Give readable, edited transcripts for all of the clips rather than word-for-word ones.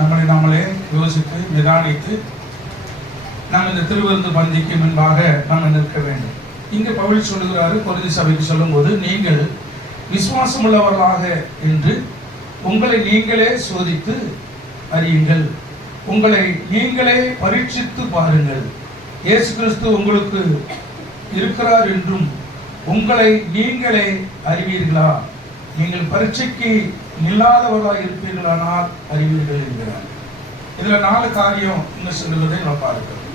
நம்மளை நாமளே யோசித்து நிதானித்து நாம் இந்த திருவிருந்து பந்திக்கு முன்பாக நாம் நிற்க வேண்டும். இங்கு பவுல் சொல்லுகிறாரு கொரிந்தி சபைக்கு சொல்லும்போது, நீங்கள் விசுவாசம் உள்ளவர்களாக என்று உங்களை நீங்களே சோதித்து அறியுங்கள், உங்களை நீங்களே பரீட்சித்து பாருங்கள். இயேசு கிறிஸ்து உங்களுக்கு இருக்கிறார் என்றும் உங்களை நீங்களே அறிவீர்களா? நீங்கள் பரீட்சைக்கு நில்லாதவர்களாக இருப்பீர்களானால் அறிவீர்கள் என்கிறார். இதுல 4 காரியம் என்ன சொல்லுவதை நம்ம பார்க்கிறோம்.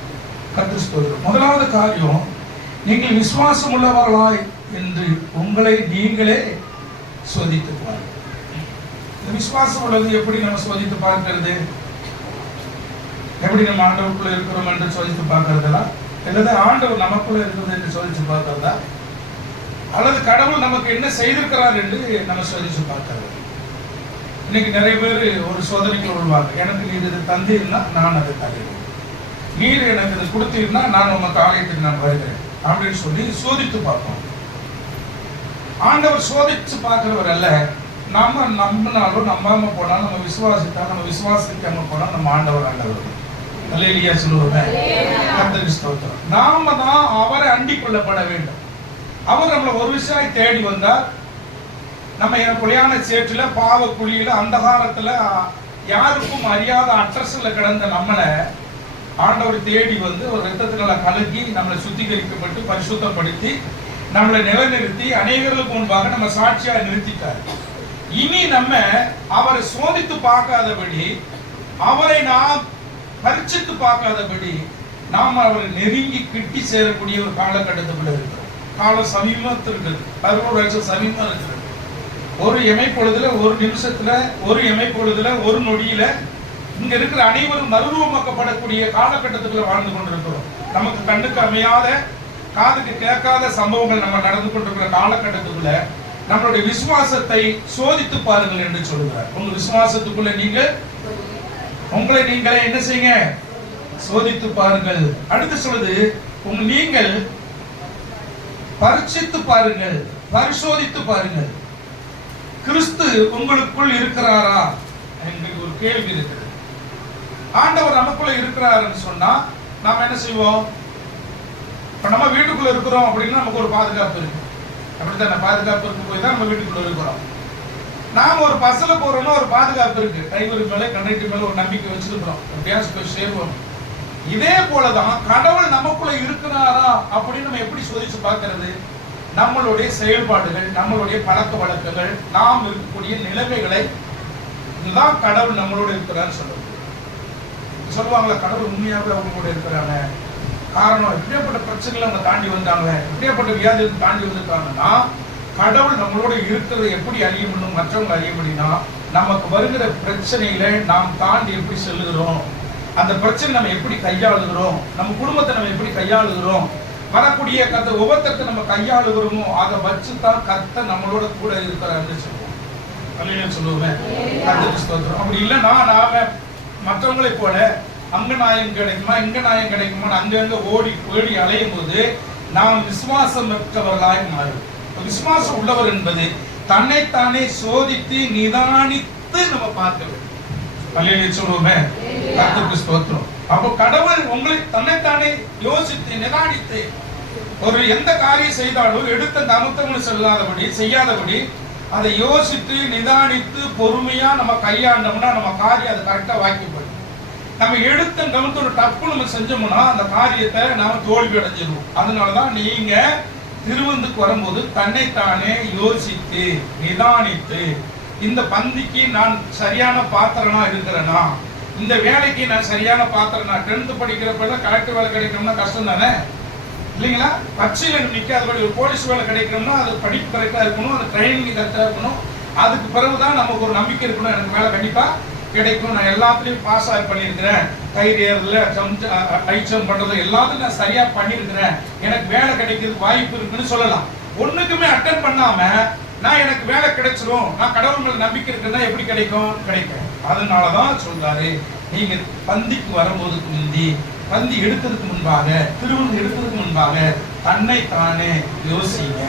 கர்த்தருக்கு ஸ்தோத்திரம். முதலாவது காரியம், நீங்கள் விசுவாசம் உள்ளவர்களாய் என்று உங்களை நீங்களே சோதித்து பாருங்கள். விசுவாசம் உள்ளது எப்படி நம்ம சோதித்து பார்க்கிறது? எப்படி நம்ம ஆண்டவருக்குள்ள இருக்கிறோம் என்று சோதித்து பார்க்கிறதா, அல்லது ஆண்டவர் நமக்குள்ள இருக்கிறது என்று சோதித்து பார்க்கிறதா, அல்லது கடவுள் நமக்கு என்ன செய்திருக்கிறார் என்று நம்ம சோதித்து பார்க்கிறது? இன்னைக்கு நிறைய பேர் ஒரு சோதனைக்கு விழுவாங்க. எனக்கு நீர் இது தந்தீர்னா நான் அதை தருகிறேன், நீர் எனக்கு இது கொடுத்தீர்னா நான் உங்க ஆலயத்துக்கு நான் வருகிறேன் அப்படின்னு சொல்லி சோதித்து பார்ப்போம். ஆண்டவர் சோதித்து பார்க்கிறவர் அல்ல. நம்ம நம்பினாலும் நம்பாம போனாலும், நம்ம விசுவாசித்தாலும் நம்ம விசுவாசிக்காம போனாலும் நம்ம ஆண்டவர் ஆண்டவர். அல்லேலூயா சொல்லுவோம். கர்த்தருக்கு ஸ்தோத்திரம். நாம தான் அவரை அண்டிக் கொள்ளப்பட வேண்டும். அவர் நம்மளை ஒரு விஷயம் தேடி வந்தார். நம்ம புலியான சேற்றுல, பாவ குழியில, அந்தகாரத்துல, யாருக்கும் அறியாத அட்ரஸ்ல கிடந்த நம்மளை ஆண்டவர் தேடி வந்து ஒரு ரத்தத்தினால கலக்கி நம்மளை சுத்திகரிக்கப்பட்டு பரிசுத்தப்படுத்தி நம்மளை நிலைநிறுத்தி அநேகர்களுக்கு முன்பாக நம்ம சாட்சியா நிறுத்திட்டார். இனி நம்ம அவரை சோதித்து பார்க்காதபடி, அவரை நாம் பரிச்சித்து பார்க்காதபடி, நாம் அவரை நெருங்கி கிட்டி சேரக்கூடிய ஒரு காலகட்டத்துக்குள்ள இருக்கிறோம். காலம் சமீபத்தில் இருக்குது. 11 வருஷம் சமீபம் இருக்கிறது. ஒரு எமைப்பொழுதுல, ஒரு நிமிஷத்துல, ஒரு எமைப்பொழுதுல, ஒரு நொடியில இங்க இருக்கிற அனைவரும் மறுரூபமாக்கப்படக்கூடிய காலகட்டத்துக்குள்ள வாழ்ந்து கொண்டிருக்கிறோம். நமக்கு கண்ணுக்கு அமையாத, காதுக்கு கேட்காத சம்பவங்கள் நம்ம நடந்து கொண்டிருக்கிற காலகட்டத்துக்குள்ள நம்மளுடைய விசுவாசத்தை சோதித்து பாருங்கள் என்று சொல்லுகிறார். உங்க விசுவாசத்துக்குள்ள நீங்க உங்களை நீங்களே என்ன செய்யுங்க? சோதித்து பாருங்கள். அடுத்து சொல்லுது, நீங்கள் பரீட்சித்து பாருங்கள், பரிசோதித்து பாருங்கள். கிறிஸ்து உங்களுக்குள் இருக்கிறாரா என்கிற ஒரு கேள்வி இருக்குது. ஆண்டவர் நமக்குள்ள இருக்கிறாருன்னு சொன்னா நாம என்ன செய்வோம்? இப்ப நம்ம வீட்டுக்குள்ள இருக்கிறோம் அப்படின்னா நமக்கு ஒரு பாதுகாப்பு இருக்கு. அப்படித்தான? பாதுகாப்பு இருக்கு போய் தான் நம்ம வீட்டுக்குள்ள இருக்கிறோம். நாம ஒரு பஸ்ல போறோம்னா ஒரு பாதுகாப்பு இருக்கு. டிரைவர் மேல, கண்டக்டர் மேல ஒரு நம்பிக்கை வச்சிருக்கிறோம். எப்படியாவது போய் சேருவோம். இதே போலதான் கடவுள் நமக்குள்ள இருக்கிறாரா அப்படின்னு நம்ம எப்படி சோதிச்சு பார்க்கிறது? நம்மளுடைய செயல்பாடுகள், நம்மளுடைய பழக்க வழக்கங்கள், நாம் இருக்கக்கூடிய நிலைமைகளை இதுதான் கடவுள் நம்மளோட இருக்கிறான்னு சொல்லுவோம். சொல்லுவாங்களா, கடவுள் உண்மையாகவே அவங்க கூட இருக்கிறாங்க. காரணம், எப்படியாப்பட்ட பிரச்சனைகளை அவங்க தாண்டி வந்தாங்க, எப்படியாப்பட்ட வியாதியை தாண்டி வந்திருக்காங்கன்னா, கடவுள் நம்மளோட இருக்கிறத எப்படி அறிய முடியும்? மற்றவங்க அறிய முடியும்னா, நமக்கு வருகிற பிரச்சனையில நாம் தாண்டி எப்படி செல்லுகிறோம், அந்த பிரச்சனை நம்ம எப்படி கையாளுகிறோம், நம்ம குடும்பத்தை நம்ம எப்படி கையாளுகிறோம், வரக்கூடிய கத்த ஒவ்வொருத்தருக்கு நம்ம கையாளுகிறோமோ அதை வச்சுதான் கர்த்தர் நம்மளோட கூட இருக்கிறாருன்னு சொல்லுவோம். அல்லேலூயா சொல்லுவேன். கர்த்தருக்கு ஸ்தோத்திரம். அப்படி இல்லைன்னா நாம மற்றவங்களை போல அங்க நியாயம் கிடைக்குமா, இங்க நியாயம் கிடைக்குமா, அங்கங்க ஓடி ஓடி அலையும் போது நாம் விசுவாசம் பெற்றவர்களாய் மாறும். விசுவாசம் உள்ளவர் என்பது தன்னைத்தானே சோதித்து நிதானித்து நம்ம பார்க்க வேண்டும். அல்லேலூயா சொல்லுவோமே. கர்த்தருக்கு ஸ்தோத்திரம். அப்போ கடவுள் உங்களை தன்னைத்தானே யோசித்து நிதானித்து, ஒரு எந்த காரியம் செய்தாலும் எடுத்த கமுத்தம் செய்யாதபடி அதை யோசித்து நிதானித்து பொறுமையா நம்ம கையாண்டோம்னா நம்ம காரியம் அது கரெக்டா வாக்கிப்படும். நம்ம எடுத்த கமுத்தோட தப்பு நம்ம செஞ்சோம்னா அந்த காரியத்தை நாம தோல்வி அடைஞ்சிருவோம். அதனாலதான் நீங்க திருவந்துக்கு வரும்போது தன்னைத்தானே யோசித்து நிதானித்து, இந்த பந்திக்கு நான் சரியான பாத்திரனா இருக்கிறேனா, இந்த வேலைக்கு நான் சரியான பாத்திரனா. 10th படிக்கிறப்ப கலெக்டர் வேலை கிடைக்கணும்னா கஷ்டம் தானே இல்லைங்களா? பச்சையில நிற்காதபடி ஒரு போலீஸ் வேலை கிடைக்கணும்னா அது படிப்பு கரெக்டா இருக்கணும், அது ட்ரைனிங் கரெக்டா இருக்கணும். அதுக்கு பிறகுதான் நமக்கு ஒரு நம்பிக்கை இருக்கணும், எனக்கு வேலை கண்டிப்பா கிடைக்கும். நான் எல்லாத்துலயும் பாஸ் ஆகி பண்ணியிருக்கிறேன், கைரியர்ல ஐச்சம் பண்றது எல்லாத்துலயும் நான் சரியா பண்ணியிருக்கிறேன், எனக்கு வேலை கிடைக்கிறதுக்கு வாய்ப்பு இருக்குன்னு சொல்லலாம். ஒண்ணுக்குமே அட்டன் பண்ணாம நான் எனக்கு வேலை கிடைச்சிரும், நான் கடவுள் மேல நம்பிக்கை இருக்குன்னா எப்படி கிடைக்கும்? கிடைக்கும். அதனாலதான் சொல்றாரு, நீங்க பந்திக்கு வரும்போதுக்கு முந்தி, பந்தி எடுக்கிறதுக்கு முன்பாக, திருவிழா எடுக்கிறதுக்கு முன்பாக தன்னை தானே யோசிங்க.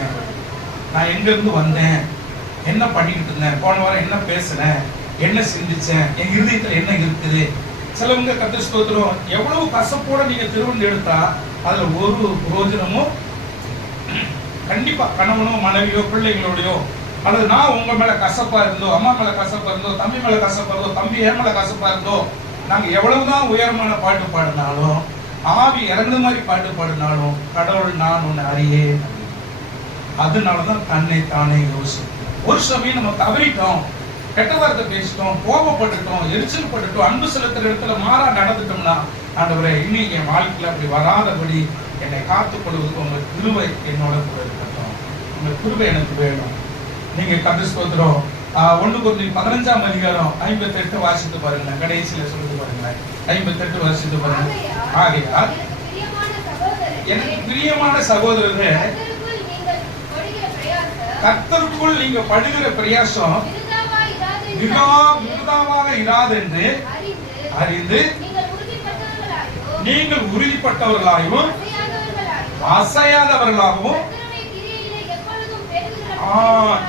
நான் எங்க இருந்து வந்தேன், என்ன பண்ணிக்கிட்டு இருந்தேன், போன வாரம் என்ன பேசினேன், என்ன சிந்திச்சேன், என் இருதயத்துல என்ன இருக்குது. சிலவங்க கர்த்தர் ஸ்தோத்திரம் எவ்வளவு கசப்போட நீங்க திருவிழந்து எடுத்தா அதுல ஒரு பிரயோஜனமும் கண்டிப்பா கணவனோ மனைவியோ பிள்ளைங்களோடையோ அல்லது நான் உங்க மேல கசப்பா இருந்தோ, அம்மா மேல கசப்பா இருந்தோ, தம்பி மேல கசப்பா இருந்தோ, தம்பி என் மேல கசப்பா இருந்தோ, நாங்க எவ்வளவுதான் உயரமான பாட்டு பாடினாலும் ஆவி இறந்த மாதிரி பாட்டு பாடினாலும் கடவுள் நான் உன்னை அறியேன். அதனாலதான் தன்னை தானே யோசிக்கும். ஒரு சமயம் நம்ம தவறிட்டோம், கெட்ட வார்த்தை பேசிட்டோம், கோபப்பட்டுட்டோம், எரிச்சல் பட்டுட்டோம், அன்பு செலுத்துற இடத்துல மாறா நடந்துட்டோம்னா ஆண்டவரே இனி என் வாழ்க்கையில அப்படி வராதபடி என்னை காத்துக் கொள்வதற்கு உங்க கிருபை என்னோட கூட இருக்கட்டும், உங்க கிருபை எனக்கு வேணும். நீங்க கர்த்தர் ஸ்தோத்திரம் 1 கொரிந்தியர் 15ஆம் அதிகாரம் 58 வாசித்து பாருங்க. கடைசியில சொல்லிட்டு பாருங்க 58 வாசித்து பாருங்க. ஆகையால் எனக்கு பிரியமான சகோதரர்களே, கர்த்தருக்குள் நீங்க படுகிற பிரயாசம் விருதாவாக இராதென்று அறிந்து நீங்கள் உறுதிப்பட்டவர்களாகவும் அசையாதவர்களாகவும்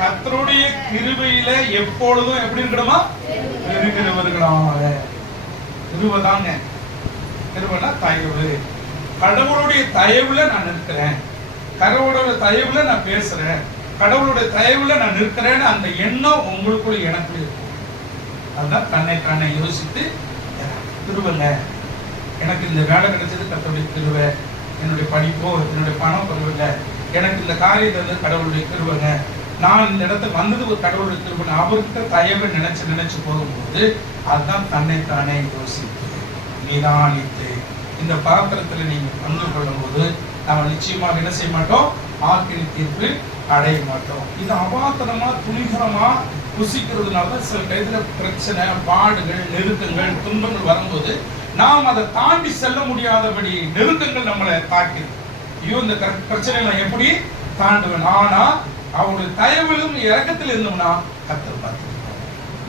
கர்த்தருடைய கிருபையில எப்பொழுதும் எப்படி இருக்கணுமா இருக்கிறவர்களாக. கிருபைதாங்க, கிருபைனா தயவு. கடவுளுடைய தயவுல நான் நிற்கிறேன், கடவுளோட தயவுல நான் பேசுறேன், கடவுளுடைய தயவுல நான் நிற்கிறேன்னு அந்த எண்ணம் உங்களுக்குள்ள எனக்குள்ள இருக்கும். அதுதான் தன்னை தானே யோசித்து கிருபைங்க, எனக்கு இந்த வேலை கிடைச்சது கர்த்தருடைய கிருபை, என்னுடைய படிப்போ என்னுடைய பணம் பரவாயில்லை, எனக்கு இந்த காரியத்தை வந்து கடவுளுடைய கிருபைங்க, நான் இந்த இடத்துக்கு வந்தது ஒரு கடவுளுடைய கிருபை, அவர்கிட்ட தயவை நினைச்சு போகும்போது அதுதான் தன்னை தானே யோசித்து நிதானித்து இந்த பாத்திரத்துல நீங்க பங்கு கொள்ளும் போது நம்ம நிச்சயமாக என்ன செய்ய மாட்டோம், ஆக்கினி தீர்ப்பு அடைய மாட்டோம். இது அபாத்திரமா துணிகரமா புசிக்கிறதுனால சில கைதுல பிரச்சனை, பாடுகள், நெருக்கங்கள், துன்பங்கள் வரும்போது நாம் அதை தாண்டி செல்ல முடியாதபடி நெருக்கங்கள் நம்மளை தாக்கிது. ஐயோ இந்த பிரச்சனை நான் எப்படி தாண்டுவேன். ஆனா அவருடைய தயவிலும் இறக்கத்தில் இருந்தோம்னா கர்த்தர் பார்த்துருக்கோம்,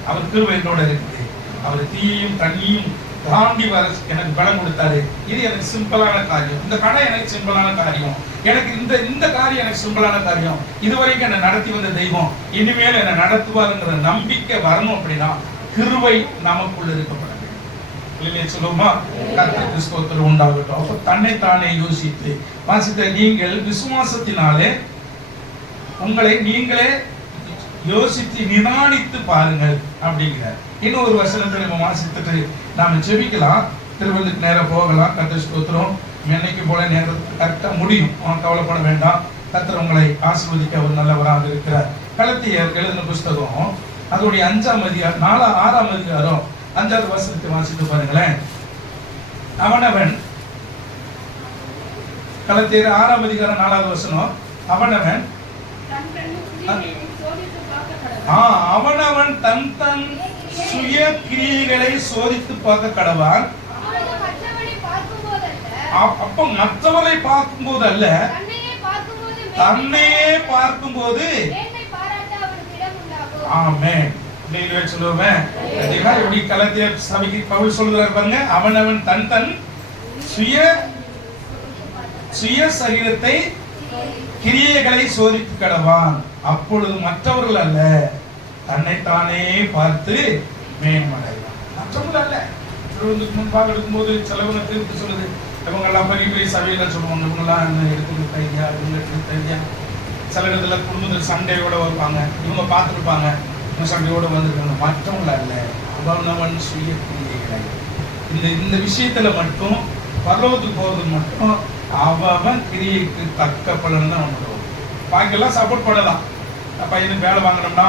அவர் கிருபை என்னோட இருக்குது, அவர் தீயையும் தண்ணியும் தாண்டி வர எனக்கு பலம் கொடுத்தாரு. இது எனக்கு சிம்பிளான காரியம், இந்த கடை எனக்கு சிம்பிளான காரியம், எனக்கு இந்த காரியம் எனக்கு சிம்பிளான காரியம், இதுவரைக்கும் என்னை நடத்தி வந்த தெய்வம் இனிமேல் என்னை நடத்துவாருங்கிற நம்பிக்கை வரணும். அப்படின்னா கிருபை நமக்குள்ள இருக்கப்பட வேண்டும். சொல்லுமா கர்த்தருக்கு ஸ்தோத்திரம் உண்டாகட்டும். அப்ப தன்னை தானே யோசித்து வாசித்த நீங்கள் விசுவாசத்தினாலே உங்களை நீங்களே யோசித்து நிதானித்து பாருங்கள் அப்படிங்கிறார். இன்னொரு வசனத்தை நம்ம வாசித்துட்டு நாம ஜெபிக்கலாம், திருவள்ளுக்கு நேரம் போகலாம். கர்த்தர் ஸ்தோத்திரம் என்னைக்கு போல நேரம் கரெக்டா முடியும், கவலைப்பட வேண்டாம். கர்த்தர் உங்களை ஆசீர்வதிக்க அவர் நல்லவராக இருக்கிறார். கலத்தியர் எழுதின புஸ்தகம் அதோடைய 5ஆம் அதிகாரம் 6ஆம் அதிகாரம் 5வது வசனத்தை வாசித்து பாருங்களேன். அவனவன் கலத்தியர் 6ஆம் அதிகாரம் 4வது வசனம், அவனவன் அவனவன் தன் தன் சுய கிரியைகளை சோதித்து பார்க்க கடவான். அப்ப மற்றவரை பார்க்கும்போது அல்ல, தன்னையே பார்க்கும்போது. ஆமென். சொல்லுவேன் எப்படி கலத்தியர் சபைக்கு பவுல் சொல்றாரு பாருங்க, அவனவன் தன் தன் சுய சரீரத்தை கிரியைகளை சோதித்து கடவான், அப்பொழுது மற்றவர்கள் அல்ல தன்னைத்தானே பார்த்து மேன்மடைவான். மற்றவர்கள் அல்ல. திருவந்துக்கு முன்பாக எடுக்கும்போது செலவுன தீர்ப்பு சொல்லுது, இவங்க எல்லாம் பெரிய பெரிய சபையில சொல்லுவாங்க, இவங்கெல்லாம் எடுத்துக்கிட்டு தையா, இவங்க எடுத்துக்கிட்டு தையா. சில இடத்துல குடும்பத்தில் சண்டையோட வருவாங்க, இவங்க பார்த்துருப்பாங்க, இவங்க சண்டையோட வந்திருக்காங்க. மற்றவங்கள அல்ல, அவனவன் சுய கிரியைகளை. இந்த விஷயத்துல மட்டும் பரலோகத்துக்கு போறது மட்டும் அவன் கிரியைக்கு தக்க பலன் தான் பண்ணுவோம். பாக்கெல்லாம் சப்போர்ட் பண்ணலாம். பையனுக்கு வேலை வாங்கினோம்னா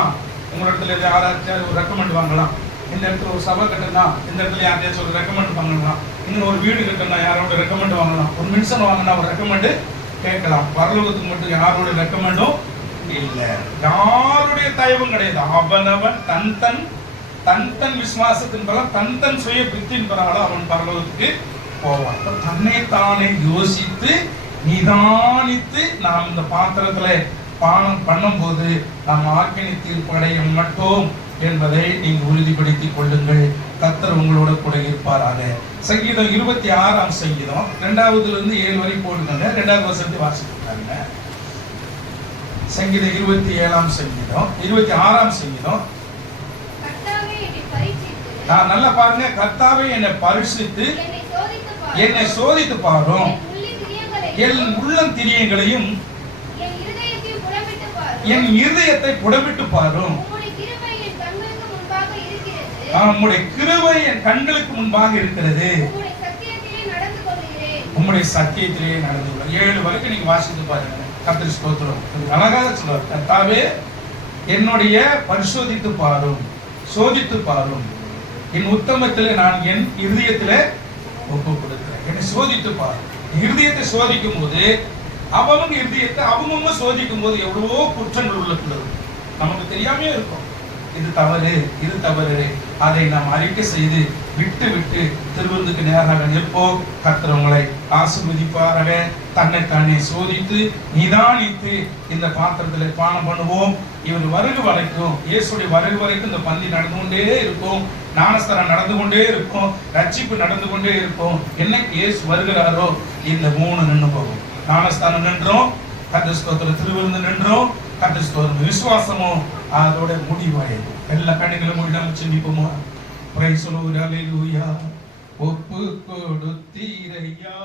உங்க இடத்துல யாராச்சும் ஒரு ரெக்கமெண்ட் வாங்கலாம், இந்த இடத்துல ஒரு சபை கட்டணும்னா இந்த இடத்துல யாரையாச்சும் ஒரு ரெக்கமெண்ட் வாங்கலாம், இன்னும் ஒரு வீடு கட்டணும்னா யாரோட ரெக்கமெண்ட் வாங்கலாம், ஒரு மின்சாரம் வாங்கினா ஒரு ரெக்கமெண்ட் கேட்கலாம். பரலோகத்துக்கு மட்டும் யாரோட ரெக்கமெண்டும் இல்லை, யாருடைய தயவும் கிடையாது. அவனவன் தன் தன் விசுவாசத்தின் பலம், தன் சுய புத்தியின் பரவாயில்ல அவன் பரலோகத்துக்கு போவான். தன்னைத்தானே யோசித்து நிதானித்து நாம் இந்த பாத்திரத்துல பானம் பண்ணும் போது நாம் ஆக்கினி தீர்ப்படைய மாட்டோம் என்பதை நீங்க உறுதிப்படுத்திக் கொள்ளுங்கள். கர்த்தர் உங்களோட கூட இருப்பாராக. சங்கீதம் 26ஆம் சங்கீதம் 2வதுல இருந்து 7 வரை போடுங்க. 2வது வசனத்தை வாசிக்கிறாங்க. சங்கீதம் 27ஆம் சங்கீதம் 26ஆம் சங்கீதம். நான் நல்லா பாருங்க, கர்த்தாவே என்னை பரிசுத்து என்னை சோதித்து பாரும், என் உள்ளம் திரியங்களையும் என் இருதயத்தை புடமிட்டு பாரும். உம்முடைய கிருபை என் கண்களுக்கு முன்பாக இருக்கிறது, உம்முடைய சத்தியத்திலே நடந்து கொள்ள. 7 வரைக்கும் நீங்க வாசித்து பாருங்க. கர்த்தருக்கு ஸ்தோத்திரம். அழகாக சொல்றார், கர்த்தாவே என்னுடைய பரிசோதித்து பாரும், சோதித்து பாரும், என் உத்தமத்திலே நான் என் இருதயத்திலே ஒப்பு கொடுக்கிறேன். என்னை சோதித்து பாரு. இருதயத்தை சோதிக்கும் போது அவங்க இருதயத்தை அவங்க சோதிக்கும் போது எவ்வளவோ குற்றங்கள் உள்ளத்துல இருக்கும். நமக்கு தெரியாமே இருக்கும், இது தவறு, இது தவறு. அதை நாம் அறிக்கை செய்து விட்டு விட்டு திருவிருந்துக்கு நேராக நிற்போம். கர்த்தர் உங்களை ஆசீர்வதிப்பாராக. தன்னைத்தானே சோதித்து நிதானித்து இந்த பாத்திரத்தில் பானம் பண்ணுவோம். இவர் வருகை வரைக்கும், இயேசுடைய வருகை வரைக்கும் இந்த பந்தி நடந்து கொண்டே இருக்கும், ஞானஸ்தானம் நடந்து கொண்டே இருக்கும், ரட்சிப்பு நடந்து கொண்டே இருக்கும். என்னைக்கு இயேசு வருகிறாரோ இந்த 3 நின்று போகும். ஞானஸ்தானம் நின்றோம், கர்த்தர் ஸ்தோத்திரம், திருவிருந்து நின்றோம், கர்த்தர் ஸ்தோத்திரம், விசுவாசமும் அதோட முடிவாயிடும். எல்லா கண்ணுகளும் மூடி சிந்திப்போமா? பிரைஸ் தி லார்ட், ஹல்லேலூயா. ஒப்பு கொடுத்தீரையா.